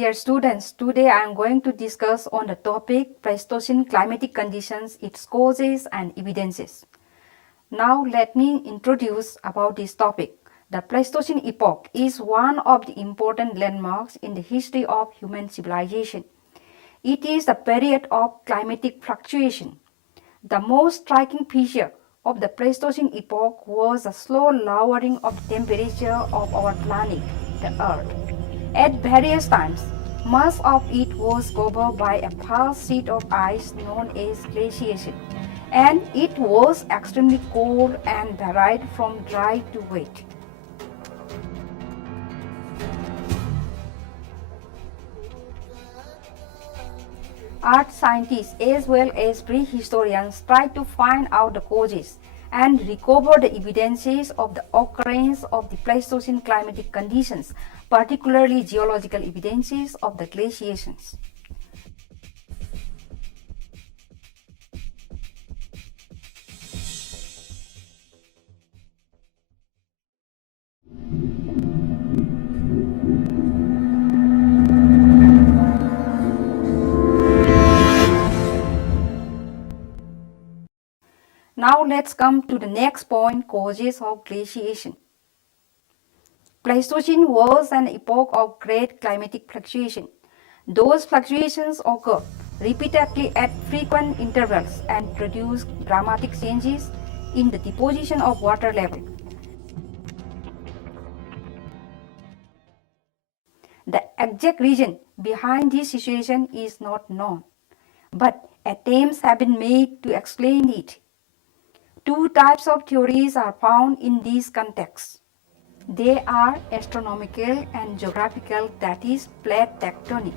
Dear students, today I am going to discuss on the topic Pleistocene climatic conditions, its causes and evidences. Now let me introduce about this topic. The Pleistocene epoch is one of the important landmarks in the history of human civilization. It is the period of climatic fluctuation. The most striking feature of the Pleistocene epoch was the slow lowering of the temperature of our planet, the Earth. At various times, much of it was covered by a vast sheet of ice known as glaciation, and it was extremely cold and varied from dry to wet. Earth scientists as well as prehistorians tried to find out the causes and recover the evidences of the occurrence of the Pleistocene climatic conditions, particularly geological evidences of the glaciations. Now let's come to the next point, causes of glaciation. Pleistocene was an epoch of great climatic fluctuation. Those fluctuations occur repeatedly at frequent intervals and produce dramatic changes in the deposition of water level. The exact reason behind this situation is not known, but attempts have been made to explain it. Two types of theories are found in these contexts. They are astronomical and geographical, that is, plate tectonic.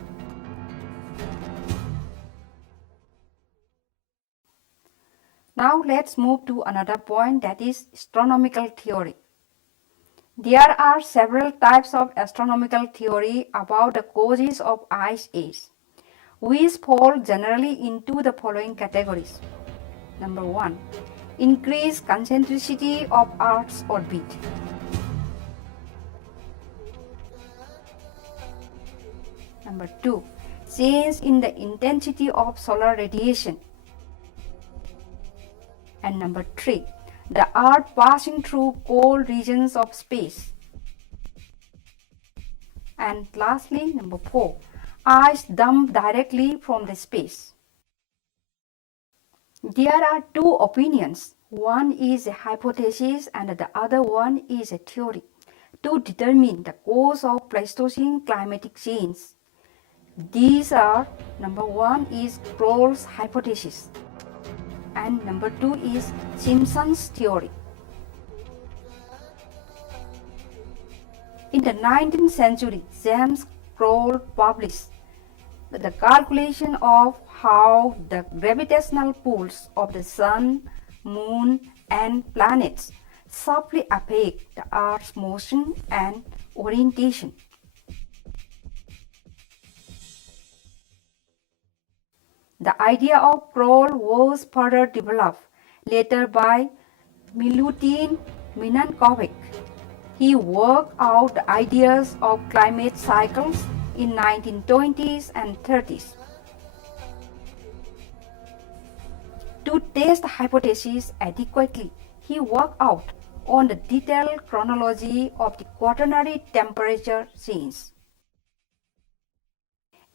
Now let's move to another point, that is astronomical theory. There are several types of astronomical theory about the causes of ice age, which fall generally into the following categories. Number 1. Increased concentricity of Earth's orbit. Number 2. Change in the intensity of solar radiation. And number 3. The Earth passing through cold regions of space. And lastly, number 4. Ice dumped directly from the space. There are two opinions. One is a hypothesis and the other one is a theory to determine the cause of Pleistocene climatic change. These are, number 1 is Kroll's hypothesis and number 2 is Simpson's theory. In the 19th century, James Kroll published the calculation of how the gravitational pulls of the Sun, Moon and planets subtly affect the Earth's motion and orientation. The idea of Kroll was further developed later by Milutin Milankovic. He worked out the ideas of climate cycles in 1920s and 30s. To test the hypothesis adequately, he worked out on the detailed chronology of the quaternary temperature change.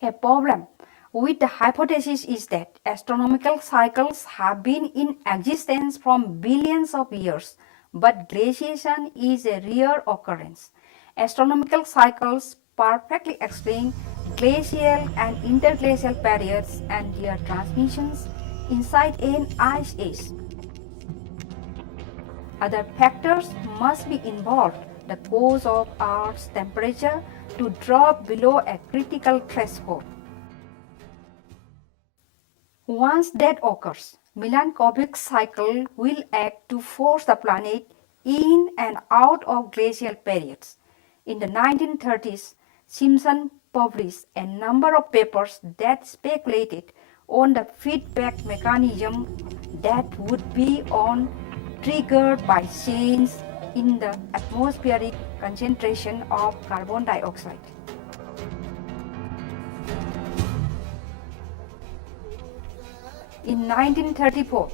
A problem with the hypothesis is that astronomical cycles have been in existence from billions of years, but glaciation is a rare occurrence. Astronomical cycles perfectly explain glacial and interglacial periods and their transmissions inside an ice age. Other factors must be involved, the cause of Earth's temperature to drop below a critical threshold. Once that occurs, Milankovic's cycle will act to force the planet in and out of glacial periods. In the 1930s, Simpson published a number of papers that speculated on the feedback mechanism that would be triggered by change in the atmospheric concentration of carbon dioxide. In 1934,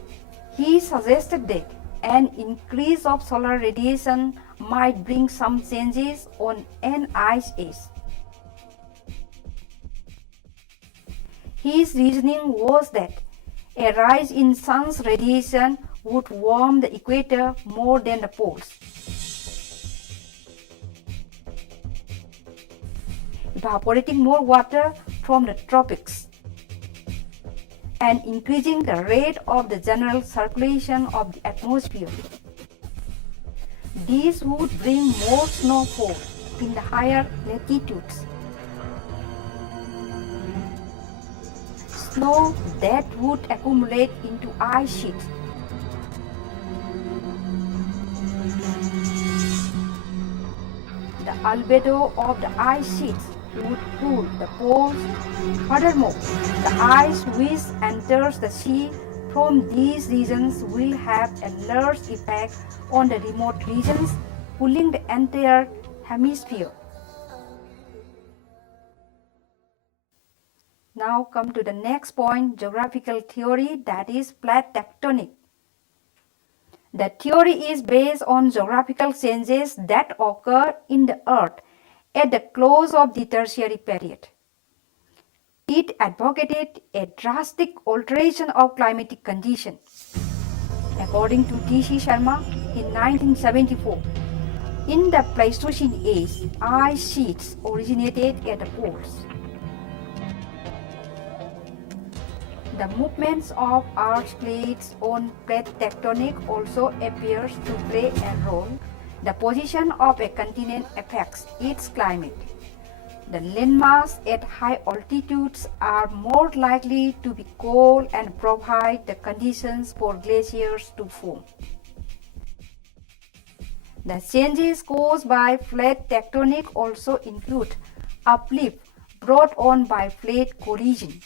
he suggested that an increase of solar radiation might bring some changes on an ice age. His reasoning was that a rise in sun's radiation would warm the equator more than the poles, evaporating more water from the tropics and increasing the rate of the general circulation of the atmosphere. This would bring more snowfall in the higher latitudes. Snow that would accumulate into ice sheets. The albedo of the ice sheets would cool the poles. Furthermore, the ice which enters the sea from these regions will have a large effect on the remote regions, cooling the entire hemisphere. Now come to the next point, geographical theory, that is plate tectonic. The theory is based on geographical changes that occur in the earth at the close of the tertiary period. It advocated a drastic alteration of climatic conditions. According to T.C. Sharma in 1974, in the Pleistocene age, ice sheets originated at the poles. The movements of Earth's plates on plate tectonic also appears to play a role. The position of a continent affects its climate. The landmass at high altitudes are more likely to be cold and provide the conditions for glaciers to form. The changes caused by plate tectonic also include uplift brought on by plate collision,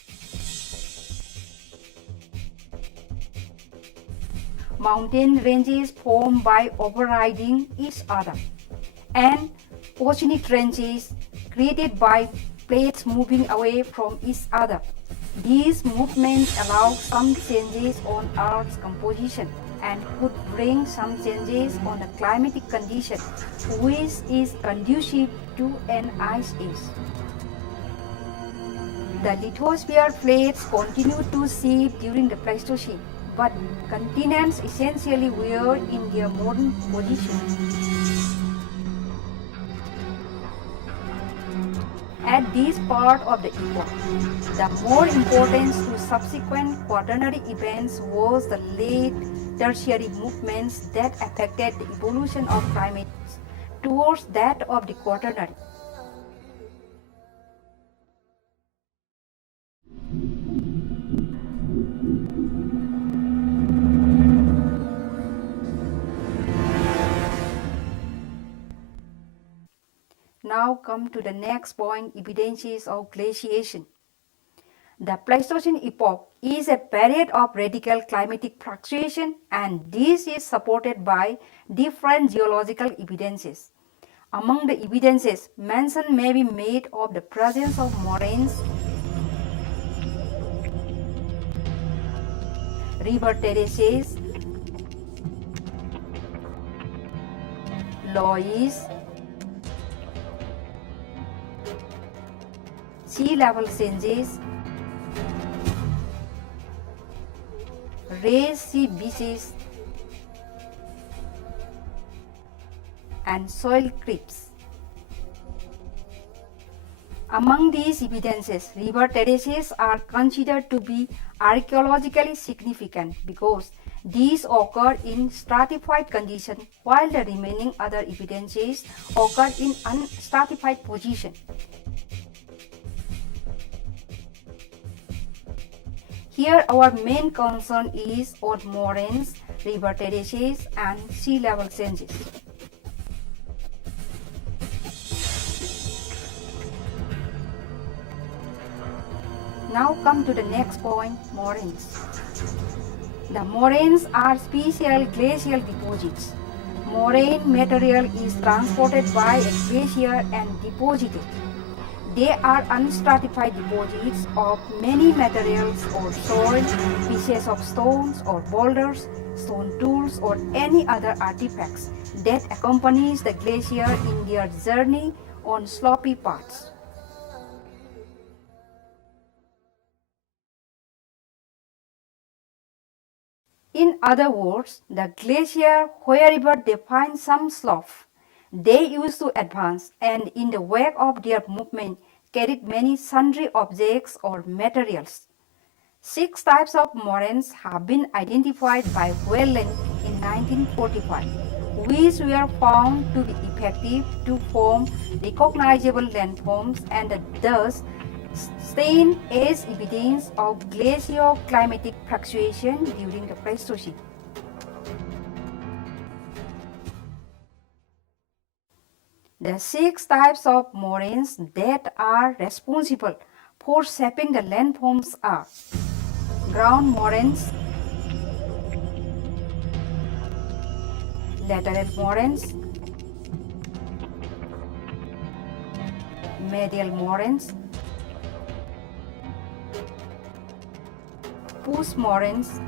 mountain ranges formed by overriding each other, and oceanic ranges created by plates moving away from each other. These movements allow some changes on Earth's composition and could bring some changes on the climatic condition, which is conducive to an ice age. The lithosphere plates continued to shift during the Pleistocene, but continents essentially were in their modern position. At this part of the epoch, the more importance to subsequent quaternary events was the late tertiary movements that affected the evolution of climates towards that of the quaternary. Now come to the next point, evidences of glaciation. The Pleistocene epoch is a period of radical climatic fluctuation, and this is supported by different geological evidences. Among the evidences, mention may be made of the presence of moraines, river terraces, loess, sea level changes, raised sea beaches, and soil creeps. Among these evidences, river terraces are considered to be archaeologically significant because these occur in stratified condition, while the remaining other evidences occur in unstratified position. Here our main concern is on moraines, river terraces, and sea level changes. Now come to the next point, moraines. The moraines are special glacial deposits. Moraine material is transported by a glacier and deposited. They are unstratified deposits of many materials or soil, pieces of stones or boulders, stone tools or any other artifacts that accompanies the glacier in their journey on slopy paths. In other words, the glacier, wherever they find some slope, they used to advance, and in the wake of their movement carried many sundry objects or materials. 6 types of moraines have been identified by Whelan in 1945, which were found to be effective to form recognizable landforms and thus stand as evidence of glacioclimatic fluctuation during the Pleistocene. The 6 types of moraines that are responsible for shaping the landforms are ground moraines, lateral moraines, medial moraines, push moraines,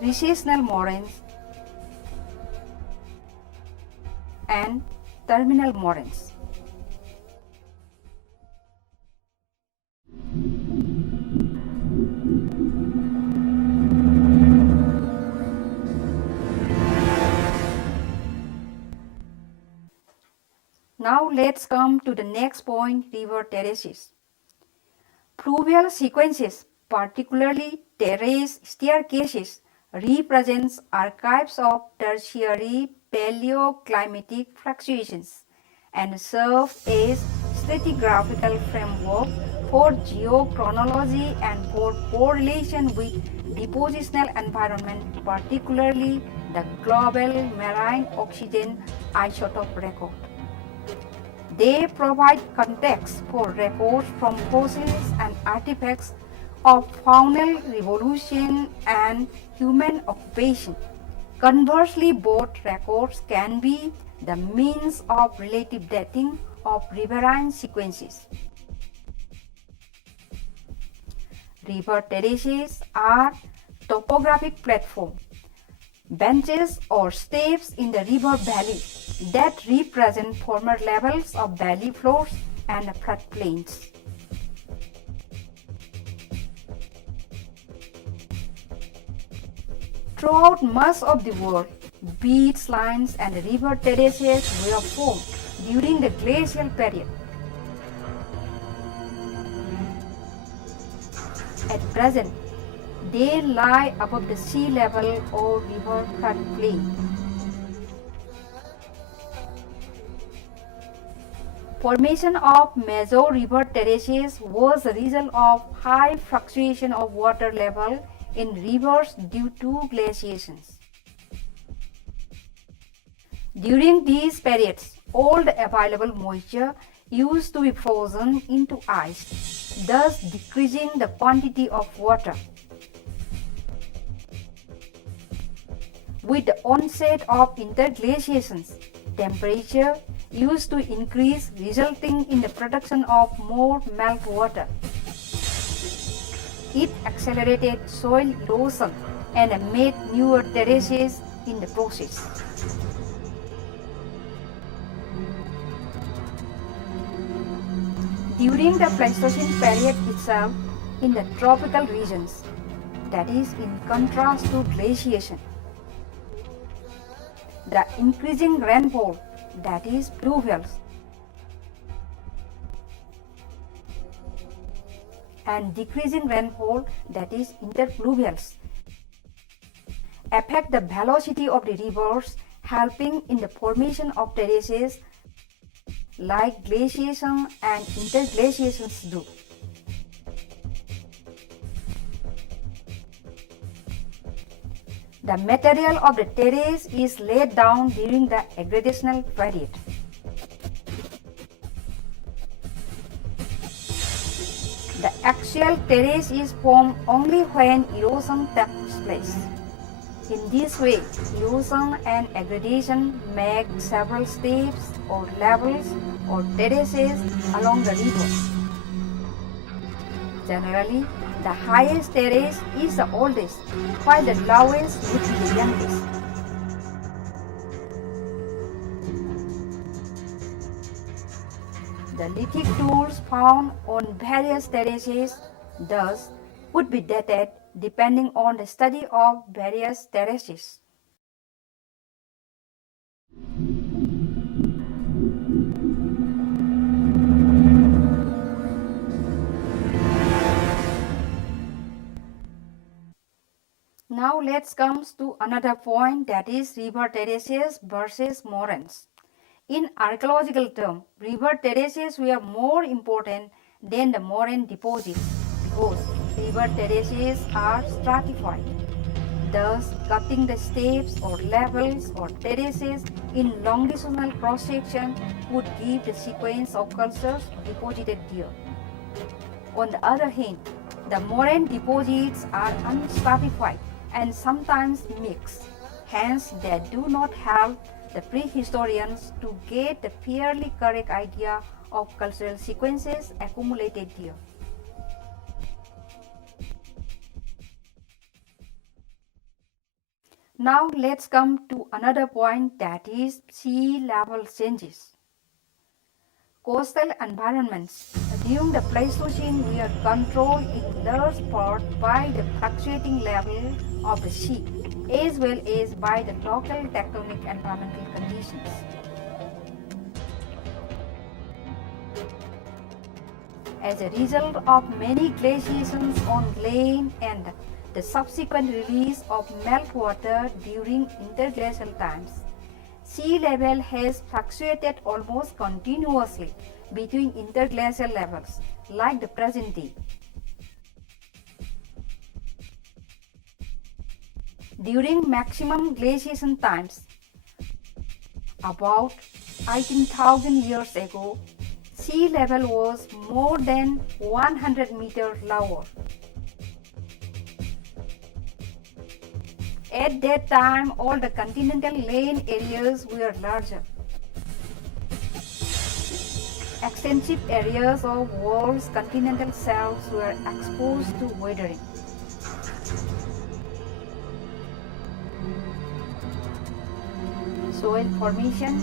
recessional moraines, and terminal moraines. Now let's come to the next point, river terraces. Fluvial sequences, particularly terrace staircases, represents archives of tertiary paleoclimatic fluctuations and serve as stratigraphical framework for geochronology and for correlation with depositional environment, particularly the global marine oxygen isotope record. They provide context for records from fossils and artifacts of faunal revolution and human occupation. Conversely, both records can be the means of relative dating of riverine sequences. River terraces are topographic platforms, benches or steps in the river valley that represent former levels of valley floors and floodplains. Throughout much of the world, beach lines and river terraces were formed during the glacial period. At present, they lie above the sea level or river floodplain. Formation of major river terraces was a result of high fluctuation of water level in rivers due to glaciations. During these periods, all the available moisture used to be frozen into ice, thus decreasing the quantity of water. With the onset of interglaciations, temperature used to increase, resulting in the production of more meltwater. It accelerated soil erosion and made newer terraces in the process. During the Pleistocene period itself, in the tropical regions, that is in contrast to glaciation, the increasing rainfall, that is pluvials, and decreasing rainfall, that is interpluvials, affect the velocity of the rivers, helping in the formation of terraces like glaciation and interglaciations do. The material of the terrace is laid down during the aggradational period. The axial terrace is formed only when erosion takes place. In this way, erosion and aggradation make several steps or levels or terraces along the river. Generally, the highest terrace is the oldest, while the lowest would be the youngest. The lithic tools found on various terraces, thus, would be dated depending on the study of various terraces. Now let's come to another point, that is river terraces versus moraines. In archaeological terms, river terraces were more important than the moraine deposits because river terraces are stratified. Thus, cutting the steps or levels or terraces in longitudinal cross-section would give the sequence of cultures deposited there. On the other hand, the moraine deposits are unstratified and sometimes mixed. Hence, they do not help the prehistorians to get the fairly correct idea of cultural sequences accumulated there. Now let's come to another point, that is sea level changes. Coastal environments during the Pleistocene were controlled in large part by the fluctuating level of the sea as well as by the local tectonic environmental conditions. As a result of many glaciations on land and the subsequent release of meltwater during interglacial times, sea level has fluctuated almost continuously between interglacial levels, like the present day. During maximum glaciation times, about 18,000 years ago, sea level was more than 100 meters lower. At that time, all the continental land areas were larger. Extensive areas of world's continental shelves were exposed to weathering. Soil formation,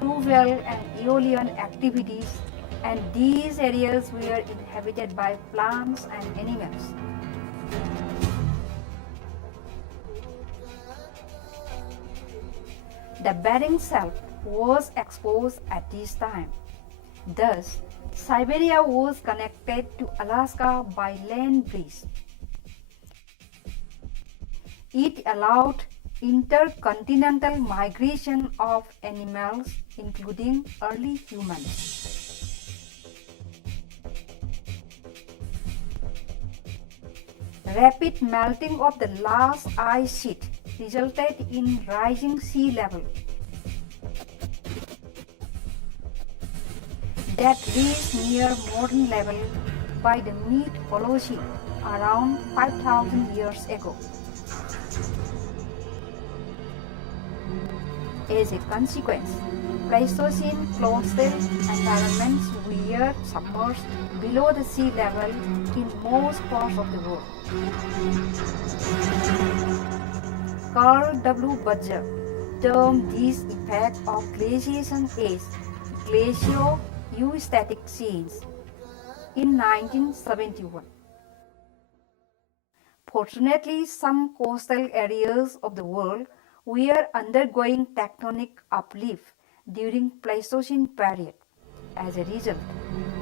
fluvial and aeolian activities, and these areas were inhabited by plants and animals. The Bering Self was exposed at this time. Thus, Siberia was connected to Alaska by land bridge. It allowed intercontinental migration of animals, including early humans. Rapid melting of the last ice sheet resulted in rising sea level that reached near modern level by the mid-Holocene around 5,000 years ago. As a consequence, Pleistocene coastal environments were submerged below the sea level in most parts of the world. Carl W. Budger termed this effect of glaciation as glacio-eustatic change in 1971. Fortunately, some coastal areas of the world were undergoing tectonic uplift during Pleistocene period. As a result,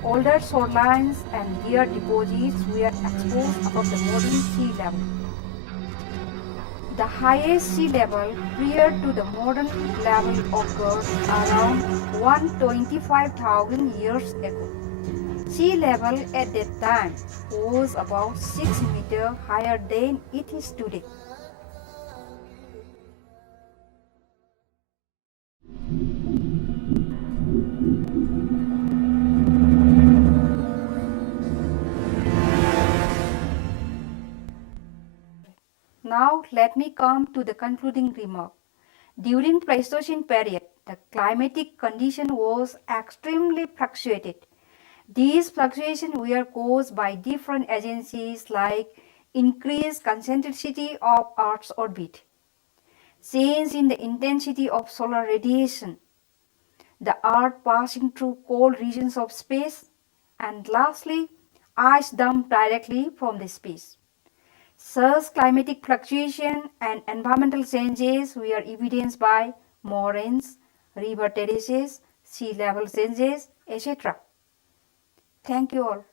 older shorelines and their deposits were exposed above the modern sea level. The highest sea level prior to the modern level occurred around 125,000 years ago. Sea level at that time was about 6 meters higher than it is today. Now let me come to the concluding remark. During Pleistocene period, the climatic condition was extremely fluctuated. These fluctuations were caused by different agencies like increased concentricity of Earth's orbit, change in the intensity of solar radiation, the Earth passing through cold regions of space, and lastly, ice dumped directly from the space. Such climatic fluctuation and environmental changes were evidenced by moraines, river terraces, sea level changes, etc. Thank you all.